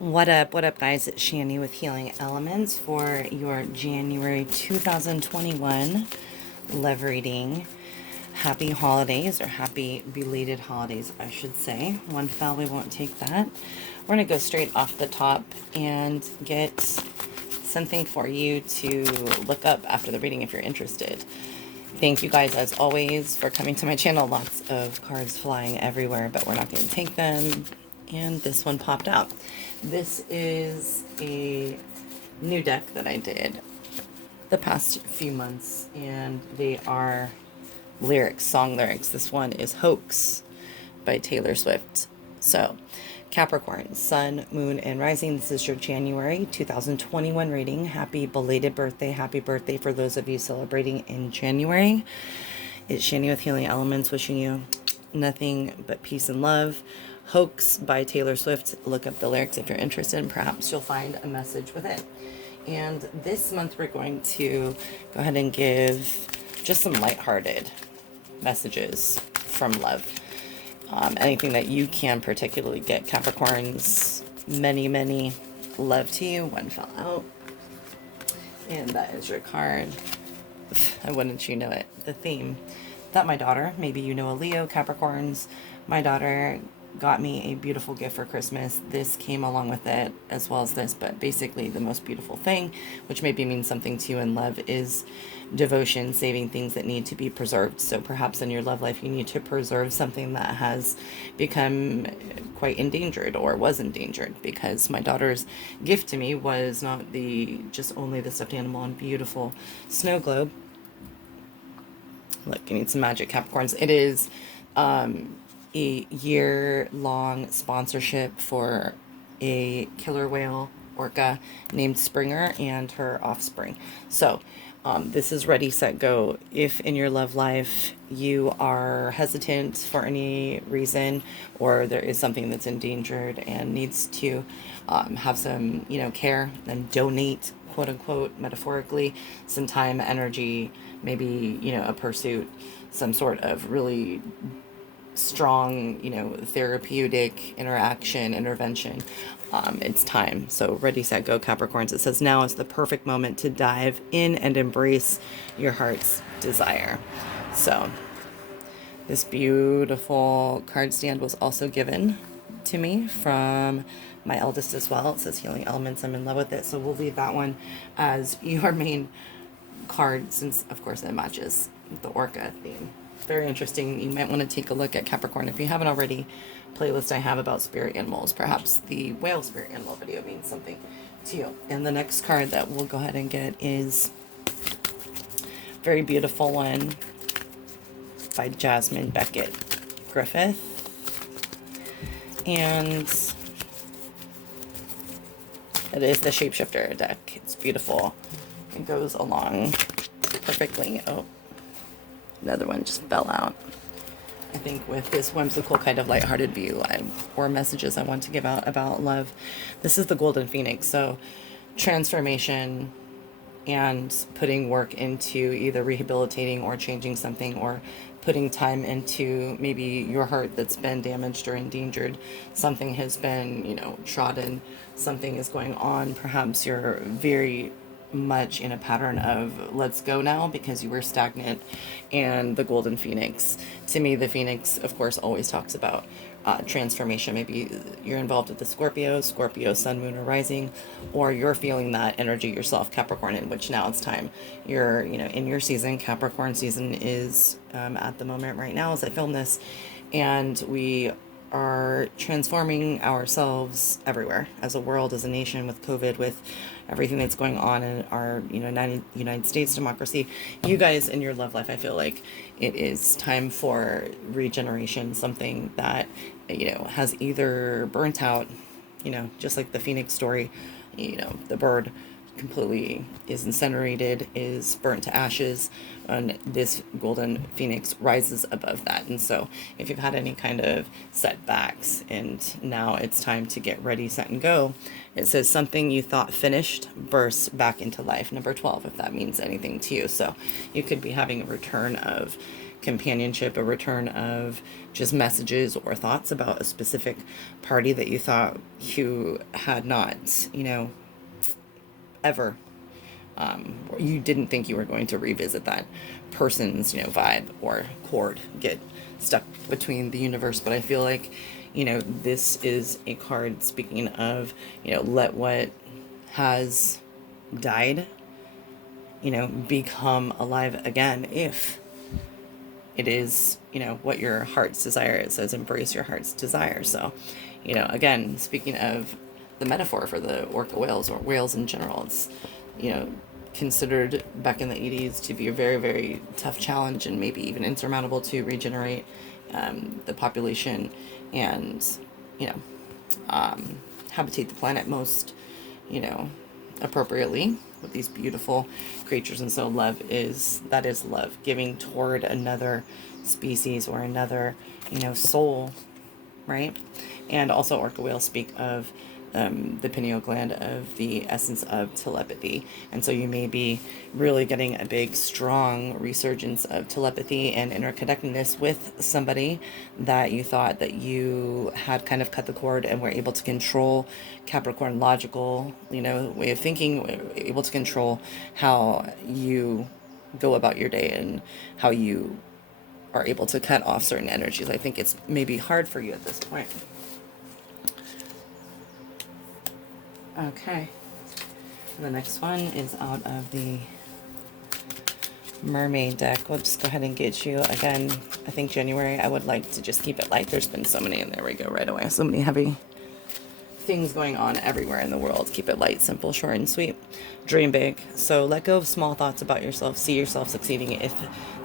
What up, guys? It's Shanny with Healing Elements for your January 2021 love reading. Happy holidays, or happy belated holidays, I should say. One fell, we won't take that. We're going to go straight off the top and get something for you to look up after the reading if you're interested. Thank you guys, as always, for coming to my channel. Lots of cards flying everywhere, but we're not going to take them. And this one popped out. This is a new deck that I did the past few months, and they are lyrics, song lyrics. This one is Hoax by Taylor Swift. So, Capricorn, Sun, Moon, and Rising. This is your January 2021 reading. Happy belated birthday. Happy birthday for those of you celebrating in January. It's Shanny with Healing Elements, wishing you nothing but peace and love. Hoax by Taylor Swift. Look up the lyrics if you're interested, and perhaps you'll find a message within. And this month we're going to go ahead and give just some lighthearted messages from love. Anything that you can particularly get. Capricorns, many love to you. One fell out. And that is your card. And wouldn't you know it, the theme that my daughter, maybe you know a Leo, Capricorns, my daughter got me a beautiful gift for Christmas. This came along with it, as well as this, but basically the most beautiful thing, which maybe means something to you in love, is devotion, saving things that need to be preserved. So perhaps in your love life you need to preserve something that has become quite endangered or was endangered, because my daughter's gift to me was not just only the stuffed animal and beautiful snow globe. Look, you need some magic, Capricorns. It is a year-long sponsorship for a killer whale orca named Springer and her offspring. So this is ready, set, go. If in your love life you are hesitant for any reason, or there is something that's endangered and needs to have some, care, then donate, quote unquote, metaphorically, some time, energy, maybe, a pursuit, some sort of really strong, therapeutic intervention. It's time. So ready, set, go, Capricorns. It says now is the perfect moment to dive in and embrace your heart's desire. So this beautiful card stand was also given to me from my eldest as well. It says Healing Elements. I'm in love with it. So we'll leave that one as your main card, since of course it matches the orca theme. Very interesting. You might want to take a look at Capricorn if you haven't already. Playlist I have about spirit animals. Perhaps the whale spirit animal video means something to you. And the next card that we'll go ahead and get is a very beautiful one by Jasmine Beckett Griffith. And it is the Shapeshifter deck. It's beautiful. It goes along perfectly. Oh, another one just fell out. I think with this whimsical kind of lighthearted view or messages I want to give out about love. This is the Golden Phoenix. So transformation and putting work into either rehabilitating or changing something, or putting time into maybe your heart that's been damaged or endangered. Something has been, trodden. Something is going on. Perhaps you're very much in a pattern of let's go now because you were stagnant. And the Golden Phoenix, to me, the Phoenix of course always talks about transformation. Maybe you're involved with the Scorpio, Sun, Moon, or Rising, or you're feeling that energy yourself, Capricorn, in which now it's time. You're in your season. Capricorn season is at the moment right now as I film this, and we are transforming ourselves everywhere as a world, as a nation, with COVID, with everything that's going on in our United States democracy. You guys in your love life, I feel like it is time for regeneration, something that has either burnt out, just like the Phoenix story, the bird completely is incinerated, is burnt to ashes, and this Golden Phoenix rises above that. And so if you've had any kind of setbacks and now it's time to get ready, set, and go, it says something you thought finished bursts back into life. Number 12, if that means anything to you. So you could be having a return of companionship, a return of just messages or thoughts about a specific party that you thought you had not, ever, you didn't think you were going to revisit that person's, vibe or chord, get stuck between the universe. But I feel like, this is a card speaking of, let what has died, become alive again, if it is, what your heart's desire is. It says embrace your heart's desire. So, again, speaking of the metaphor for the orca whales or whales in general, it's, considered back in the 80s to be a very, very tough challenge and maybe even insurmountable to regenerate the population and, habitate the planet most, appropriately with these beautiful creatures. And so love is love, giving toward another species or another, soul, right? And also orca whales speak of the pineal gland, of the essence of telepathy. And so you may be really getting a big, strong resurgence of telepathy and interconnectedness with somebody that you thought that you had kind of cut the cord and were able to control. Capricorn, logical, way of thinking, able to control how you go about your day and how you are able to cut off certain energies. I think it's maybe hard for you at this point. Okay, the next one is out of the mermaid deck. We'll just go ahead and get you again. I think January, I would like to just keep it light. There's been so many, and there we go right away. So many heavy things going on everywhere in the world. Keep it light, simple, short, and sweet. Dream big. So let go of small thoughts about yourself. See yourself succeeding. If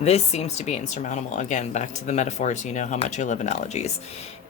this seems to be insurmountable, again, back to the metaphors, how much I love analogies.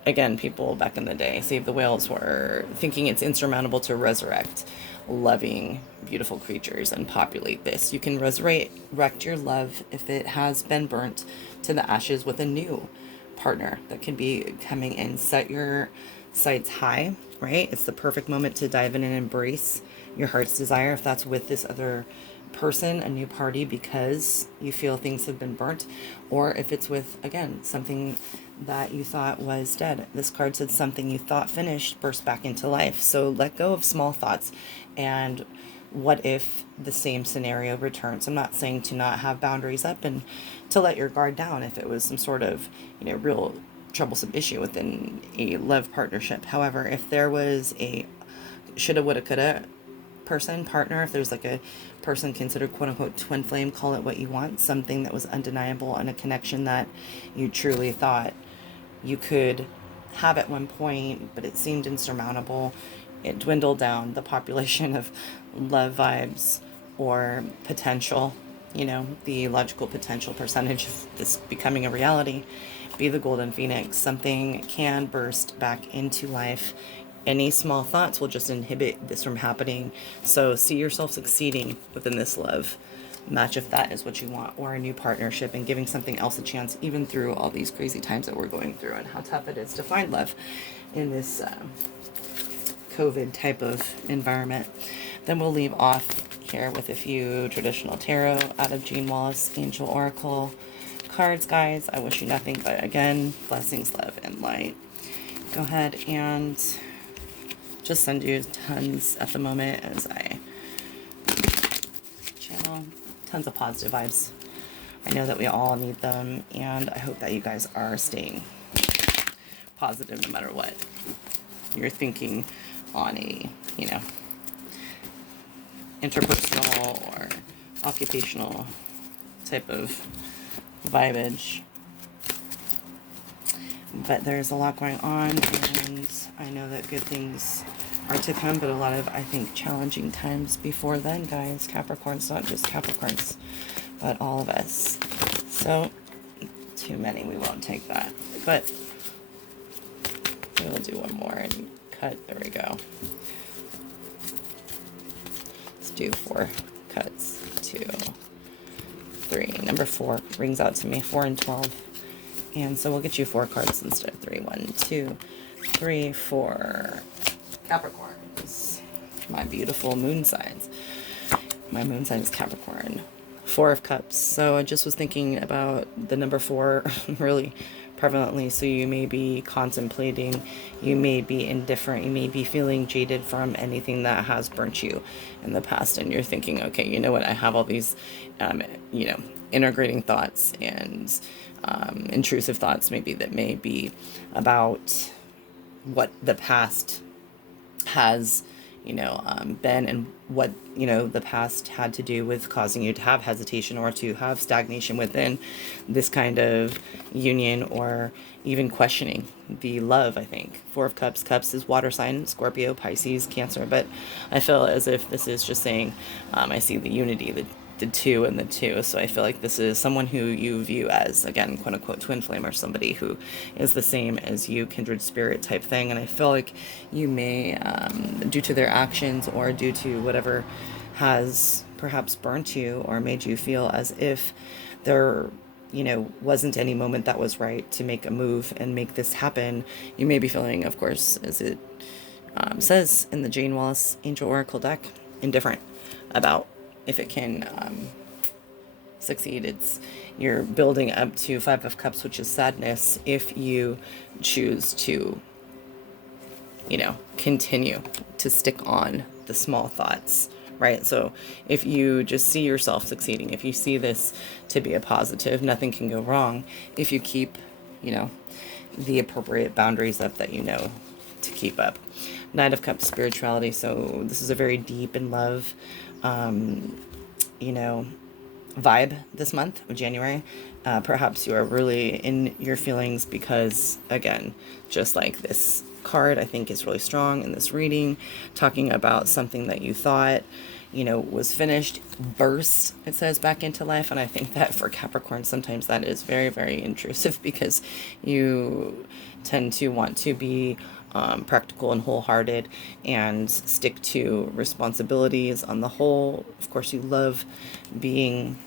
Again, people back in the day, Save the Whales, were thinking it's insurmountable to resurrect loving, beautiful creatures and populate this. You can resurrect your love if it has been burnt to the ashes with a new partner that can be coming in. Set your sights high, right? It's the perfect moment to dive in and embrace your heart's desire. If that's with this other person, a new party, because you feel things have been burnt, or if it's with, again, something that you thought was dead. This card said something you thought finished burst back into life. So let go of small thoughts. And what if the same scenario returns? I'm not saying to not have boundaries up and to let your guard down if it was some sort of, real troublesome issue within a love partnership. However, if there was a shoulda, woulda, coulda partner, if there's like a person considered quote unquote twin flame, call it what you want, something that was undeniable and a connection that you truly thought you could have at one point, but it seemed insurmountable. It dwindled down the population of love vibes or potential, the logical potential percentage of this becoming a reality. Be the golden phoenix. Something can burst back into life. Any small thoughts will just inhibit this from happening. So see yourself succeeding within this love match, if that is what you want, or a new partnership, and giving something else a chance, even through all these crazy times that we're going through and how tough it is to find love in this COVID type of environment. Then we'll leave off here with a few traditional tarot out of Jean Wallace Angel Oracle cards, guys. I wish you nothing but, again, blessings, love, and light. Go ahead and just send you tons at the moment as I channel tons of positive vibes. I know that we all need them, and I hope that you guys are staying positive no matter what you're thinking on a, interpersonal or occupational type of vibage. But there's a lot going on, and I know that good things are to come, but a lot of, I think, challenging times before then, guys. Capricorns, not just Capricorns, but all of us. So, too many, we won't take that. But we'll do one more and cut. There we go. Let's do 4 cuts. 2, 3. Number 4 rings out to me. 4 and 12. And so we'll get you 4 cards instead of 3. 1, 2, 3, 4. Capricorns. My beautiful moon signs. My moon sign is Capricorn. Four of Cups. So I just was thinking about the number four really prevalently. So you may be contemplating, you may be indifferent, you may be feeling jaded from anything that has burnt you in the past, and you're thinking, okay, you know what, I have all these, you know, integrating thoughts and intrusive thoughts maybe that may be about what the past has, you know, been, and what, you know, the past had to do with causing you to have hesitation or to have stagnation within this kind of union, or even questioning the love. I think Four of Cups, Cups is water sign, Scorpio, Pisces, Cancer, but I feel as if this is just saying, I see the unity, the two and the two. So I feel like this is someone who you view as, again, quote unquote, twin flame, or somebody who is the same as you, kindred spirit type thing. And I feel like you may, due to their actions or due to whatever has perhaps burnt you or made you feel as if there, you know, wasn't any moment that was right to make a move and make this happen. You may be feeling, of course, as it says in the Jane Wallace Angel Oracle deck, indifferent about if it can succeed. It's, you're building up to Five of Cups, which is sadness, if you choose to, you know, continue to stick on the small thoughts, right? So if you just see yourself succeeding, if you see this to be a positive, nothing can go wrong if you keep, you know, the appropriate boundaries up that you know to keep up. Knight of Cups, spirituality. So this is a very deep in love, you know, vibe this month of January. Perhaps you are really in your feelings because, again, just like this card, I think is really strong in this reading, talking about something that you thought, you know, was finished, burst, it says, back into life. And I think that for Capricorn, sometimes that is very, very intrusive, because you tend to want to be practical and wholehearted and stick to responsibilities on the whole. Of course, you love being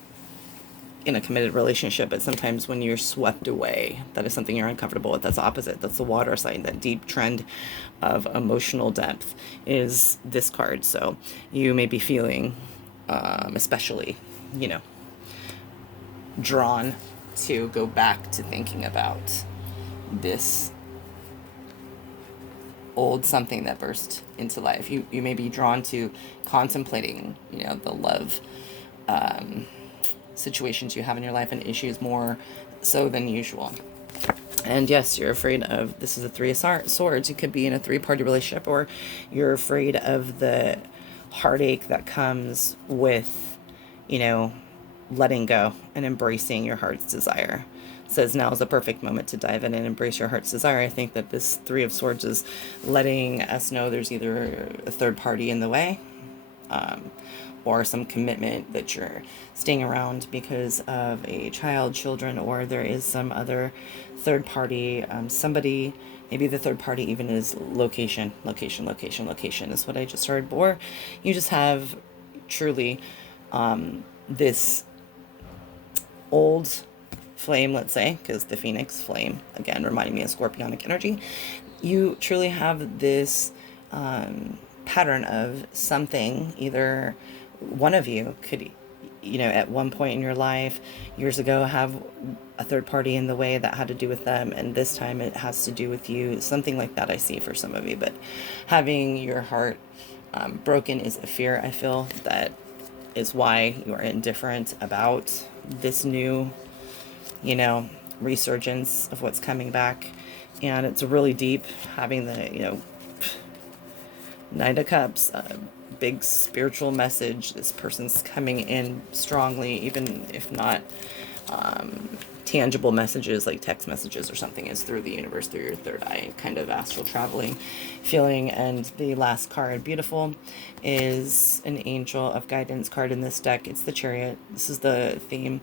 in a committed relationship, but sometimes when you're swept away, that is something you're uncomfortable with. That's opposite. That's the water sign. That deep trend of emotional depth is this card. So you may be feeling, especially, you know, drawn to go back to thinking about this old something that burst into life. You may be drawn to contemplating, you know, the love situations you have in your life and issues more so than usual. And yes, you're afraid of, this is a Three of Swords. You could be in a three-party relationship, or you're afraid of the heartache that comes with, you know, letting go and embracing your heart's desire. It says now is the perfect moment to dive in and embrace your heart's desire. I think that this Three of Swords is letting us know there's either a third party in the way, or some commitment that you're staying around because of a child, children, or there is some other third party, somebody, maybe the third party even is location is what I just heard. Or you just have truly this old flame, let's say, because the Phoenix flame, again, reminding me of Scorpionic energy. You truly have this pattern of something, either one of you could, you know, at one point in your life years ago have a third party in the way that had to do with them, and this time it has to do with you. Something like that I see for some of you. But having your heart broken is a fear, I feel, that is why you are indifferent about this new, you know, resurgence of what's coming back. And it's really deep, having the, you know, Knight of Cups, big spiritual message. This person's coming in strongly, even if not tangible messages like text messages or something, is through the universe, through your third eye, kind of astral traveling feeling. And the last card, beautiful, is an angel of guidance card in this deck. It's the Chariot. This is the theme,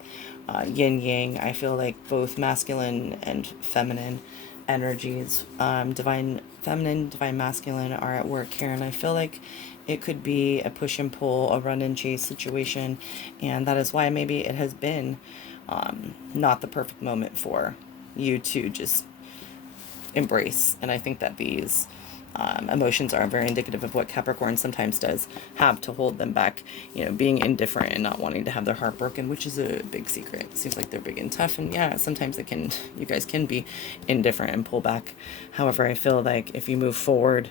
yin yang. I feel like both masculine and feminine energies, divine feminine, divine masculine, are at work here. And I feel like it could be a push and pull, a run and chase situation, and that is why maybe it has been not the perfect moment for you to just embrace. And I think that these Emotions are very indicative of what Capricorn sometimes does have to hold them back, being indifferent and not wanting to have their heart broken, which is a big secret. It seems like they're big and tough, and yeah, sometimes you guys can be indifferent and pull back. However, I feel like if you move forward,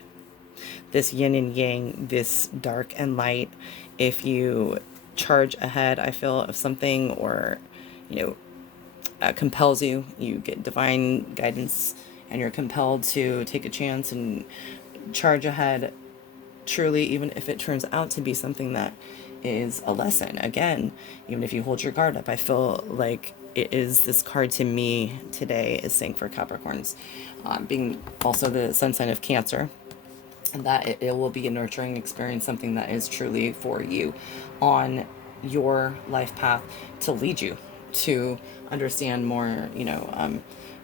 this yin and yang, this dark and light, if you charge ahead, I feel, of something, or compels you, you get divine guidance and you're compelled to take a chance and charge ahead, truly, even if it turns out to be something that is a lesson. Again, even if you hold your guard up, I feel like it is, this card to me today is saying for Capricorns, being also the sun sign of Cancer, and that it will be a nurturing experience, something that is truly for you on your life path, to lead you to understand more,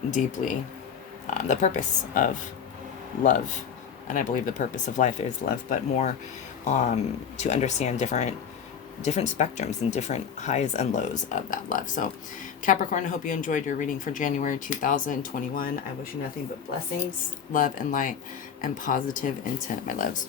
deeply, the purpose of love. And I believe the purpose of life is love, but more to understand different spectrums and different highs and lows of that love. So Capricorn, I hope you enjoyed your reading for January 2021. I wish you nothing but blessings, love, and light, and positive intent, my loves.